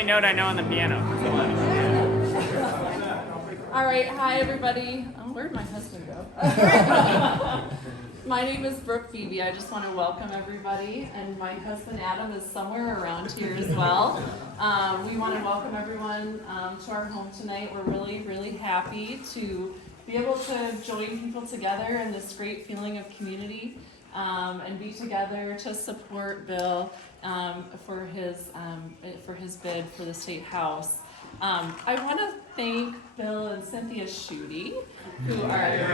only note I know on the piano. All right, hi everybody. Oh, where'd my husband go? My name is Beebe. I just want to welcome everybody, and my husband Adam is somewhere around here as well. We want to welcome everyone to our home tonight. We're really, really happy to be able to join people together in this great feeling of community and be together to support Bill for his bid for the State House. I want to thank Bill and Cynthia Schuette, who are here.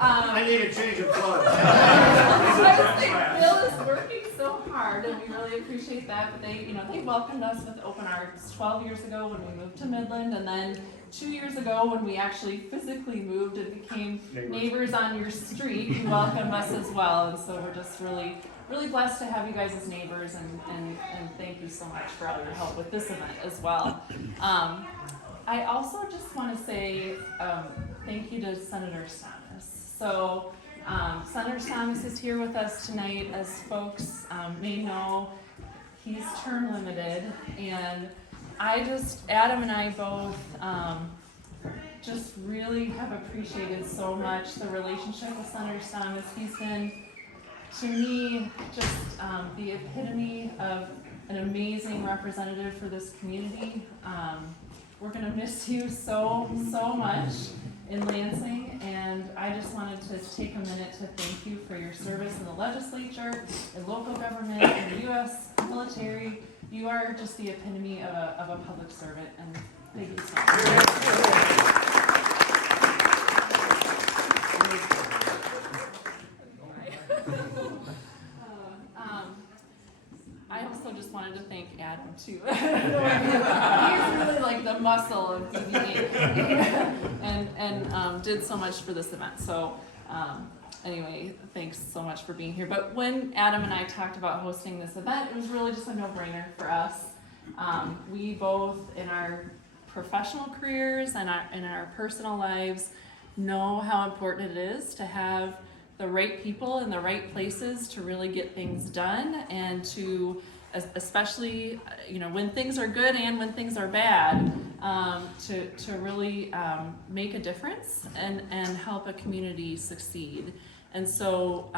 I need a change of clothes. I just think Bill is working so hard, and we really appreciate that. But they welcomed us with open arms 12 years ago when we moved to Midland, and then 2 years ago when we actually physically moved and became neighbors on your street. You welcomed us as well, and so we're just really blessed to have you guys as neighbors, and thank you so much for all your help with this event as well. I also just want to say thank you to Senator Stamas. So Senator Stamas is here with us tonight. As folks may know, he's term limited, and Adam and I both just really have appreciated so much the relationship with Senator Stamas. He's been, to me, just the epitome of an amazing representative for this community. We're going to miss you so much in Lansing, and I just wanted to take a minute to thank you for your service in the legislature, in local government, in the U.S. military. You are just the epitome of a public servant, and thank you so much. I also just wanted to thank Adam too. He's really like the muscle of Beebe and did so much for this event. So anyway, thanks so much for being here. But when Adam and I talked about hosting this event, it was really just a no-brainer for us. We both, in our professional careers and in our personal lives, know how important it is to have the right people in the right places to really get things done, and to, especially when things are good and when things are bad, to really make a difference and help a community succeed. And so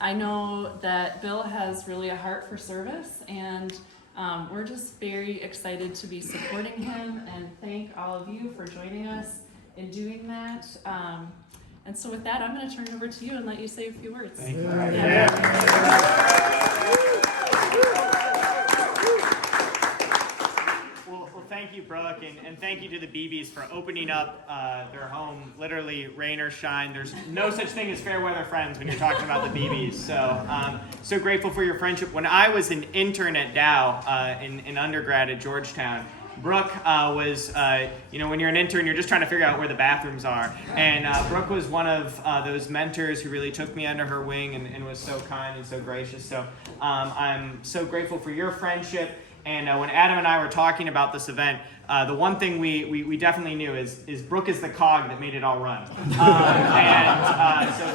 I know that Bill has really a heart for service, and we're just very excited to be supporting him, and thank all of you for joining us in doing that. And so with that, I'm going to turn it over to you and let you say a few words. Thank you. Well, thank you, Brooke, and thank you to the Beebes for opening up their home, literally rain or shine. There's no such thing as fair weather friends when you're talking about the Beebes. So grateful for your friendship. When I was an intern at Dow in undergrad at Georgetown, Brooke was, when you're an intern, you're just trying to figure out where the bathrooms are. And Brooke was one of those mentors who really took me under her wing and was so kind and so gracious. So I'm so grateful for your friendship. And when Adam and I were talking about this event, the one thing we definitely knew is Brooke is the cog that made it all run.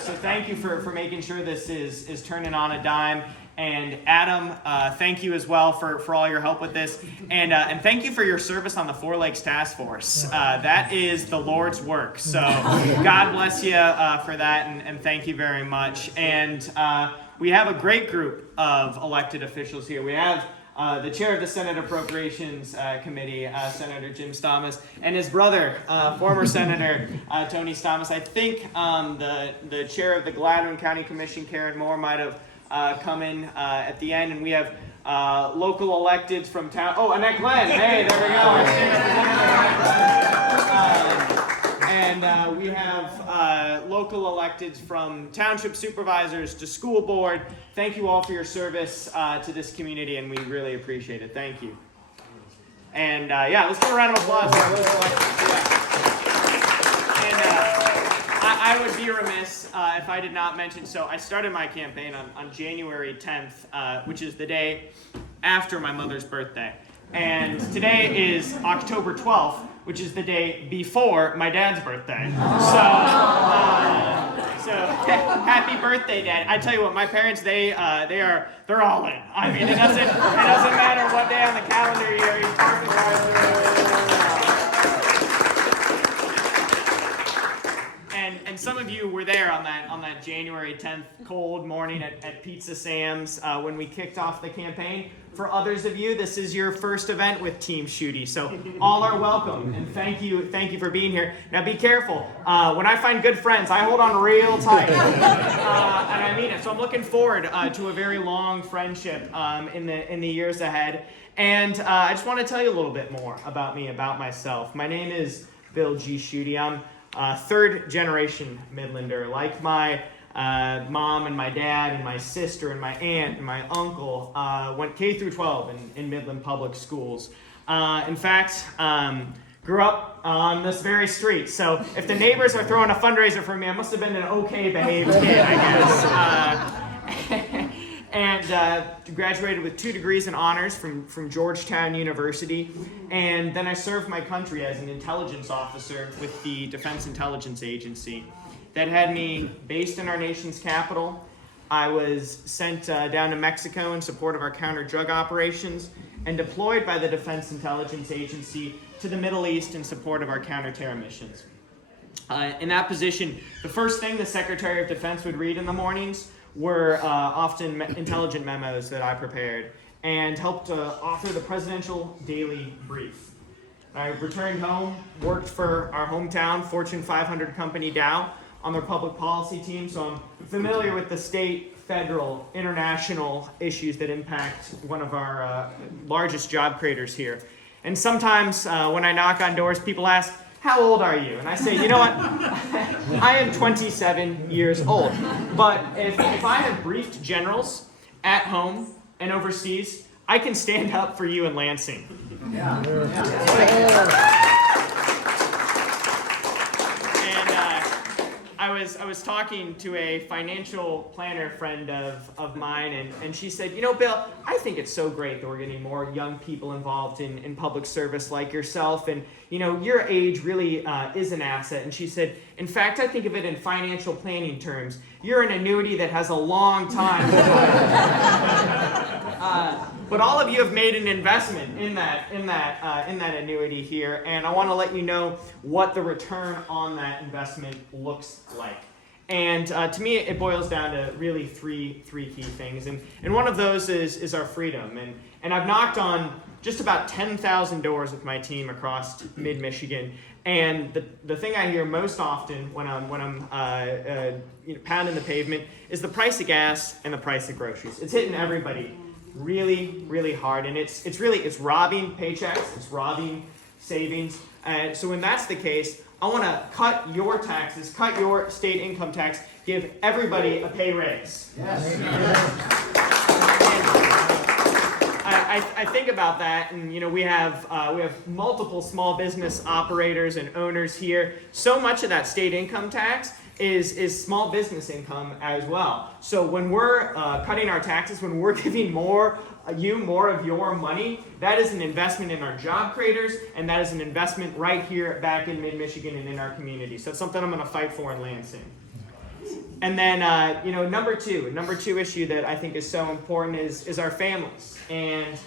So thank you for making sure this is turning on a dime. And Adam, thank you as well for all your help with this. And thank you for your service on the Four Lakes Task Force. That is the Lord's work. So God bless you for that, and thank you very much. And we have a great group of elected officials here. We have the chair of the Senate Appropriations Committee, Senator Jim Stamas, and his brother, former Senator Tony Stamas. I think the chair of the Gladwin County Commission, Karen Moore, might have come in at the end, and we have local electeds from town. Oh, Annette Glenn. Hey, there we go. And we have local electeds from township supervisors to school board. Thank you all for your service to this community, and we really appreciate it. Thank you. And let's give a round of applause for our local electeds. I would be remiss if I did not mention, so I started my campaign on January 10th, which is the day after my mother's birthday. And today is October 12th, which is the day before my dad's birthday. So Happy birthday, Dad. I tell you what, my parents, they're all in. I mean, it doesn't matter what day on the calendar year. He's and some of you were there on that January 10th cold morning at Pizza Sam's when we kicked off the campaign. For others of you, this is your first event with Team Schuette, so all are welcome, and thank you for being here. Now be careful. When I find good friends, I hold on real tight, and I mean it. So I'm looking forward to a very long friendship in the years ahead. And I just want to tell you a little bit more about myself. My name is Bill G. Schuette. I'm third generation Midlander, like my mom and my dad and my sister and my aunt and my uncle went K through 12 in Midland public schools. In fact, grew up on this very street. So if the neighbors are throwing a fundraiser for me, I must have been an okay behaved kid, I guess. And graduated with 2 degrees in honors from Georgetown University. And then I served my country as an intelligence officer with the Defense Intelligence Agency. That had me based in our nation's capital. I was sent down to Mexico in support of our counter-drug operations and deployed by the Defense Intelligence Agency to the Middle East in support of our counter-terror missions. In that position, the first thing the Secretary of Defense would read in the mornings were often intelligent memos that I prepared and helped author the Presidential Daily Brief. I returned home, worked for our hometown Fortune 500 company Dow, on their public policy team, so I'm familiar with the state, federal, international issues that impact one of our largest job creators here. And sometimes when I knock on doors, people ask, how old are you? And I say, you know what, I am 27 years old. But if I have briefed generals at home and overseas, I can stand up for you in Lansing. Yeah. I was talking to a financial planner friend of mine, and she said, you know, Bill, I think it's so great that we're getting more young people involved in public service like yourself, and, you know, your age really is an asset. And she said, in fact, I think of it in financial planning terms. You're an annuity that has a long time. But all of you have made an investment in that annuity here, and I want to let you know what the return on that investment looks like. And to me, it boils down to really three key things, and one of those is our freedom. And I've knocked on just about 10,000 doors with my team across mid-Michigan, and the thing I hear most often when I'm pounding the pavement is the price of gas and the price of groceries. It's hitting everybody really, really hard, and it's robbing paychecks, it's robbing savings. So when that's the case, I want to cut your taxes, cut your state income tax, give everybody a pay raise. Yes. I think about that, and you know, we have multiple small business operators and owners here. So much of that state income tax is small business income as well. So when we're cutting our taxes, when we're giving more of your money, that is an investment in our job creators, and that is an investment right here back in mid-Michigan and in our community. So it's something I'm going to fight for in Lansing. And then, number two issue that I think is so important is our families. And,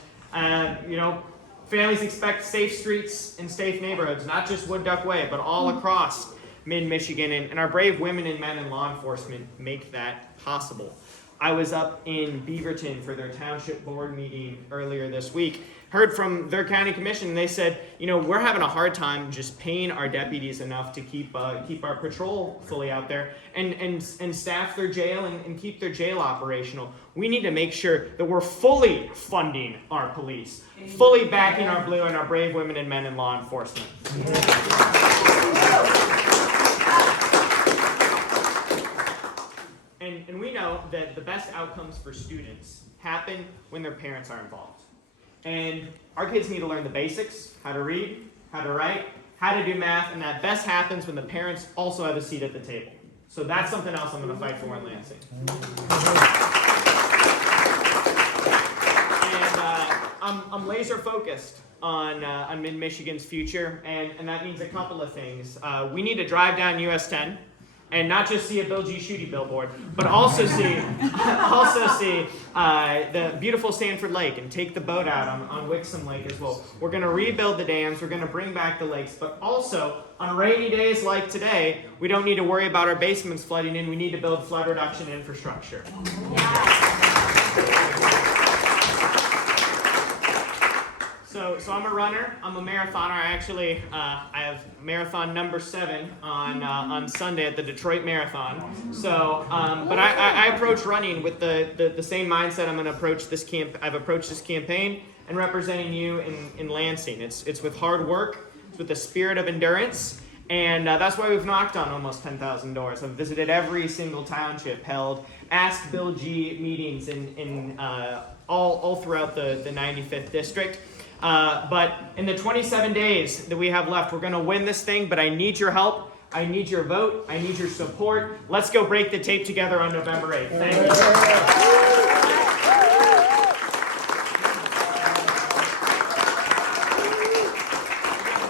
families expect safe streets and safe neighborhoods, not just Wood Duck Way, but all across mid-Michigan. And our brave women and men in law enforcement make that possible. I was up in Beaverton for their township board meeting earlier this week. Heard from their county commission, and they said, we're having a hard time just paying our deputies enough to keep our patrol fully out there and staff their jail and keep their jail operational. We need to make sure that we're fully funding our police, fully backing our blue and our brave women and men in law enforcement. And we know that the best outcomes for students happen when their parents are involved. And our kids need to learn the basics, how to read, how to write, how to do math, and that best happens when the parents also have a seat at the table. So that's something else I'm going to fight for in Lansing. And I'm laser focused on mid-Michigan's future, and that means a couple of things. We need to drive down US 10. and not just see a Bill G. Schuette billboard, but also see the beautiful Sanford Lake and take the boat out on Wixom Lake as well. We're going to rebuild the dams. We're going to bring back the lakes, but also on rainy days like today, we don't need to worry about our basements flooding in. We need to build flood reduction infrastructure. So I'm a runner. I'm a marathoner. I have marathon number 7 on Sunday at the Detroit Marathon. So, but I approach running with the same mindset. I'm going to approach this I've approached this campaign and representing you in Lansing. It's with hard work. It's with the spirit of endurance. And that's why we've knocked on almost 10,000 doors. I've visited every single township, held Ask Bill G meetings in all throughout the 95th district. But in the 27 days that we have left, we're going to win this thing, but I need your help. I need your vote. I need your support. Let's go break the tape together on November 8th. Thank you. We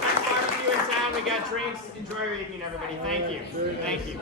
got barbecue in town. We got drinks. Enjoy your evening, everybody. Thank you. Thank you.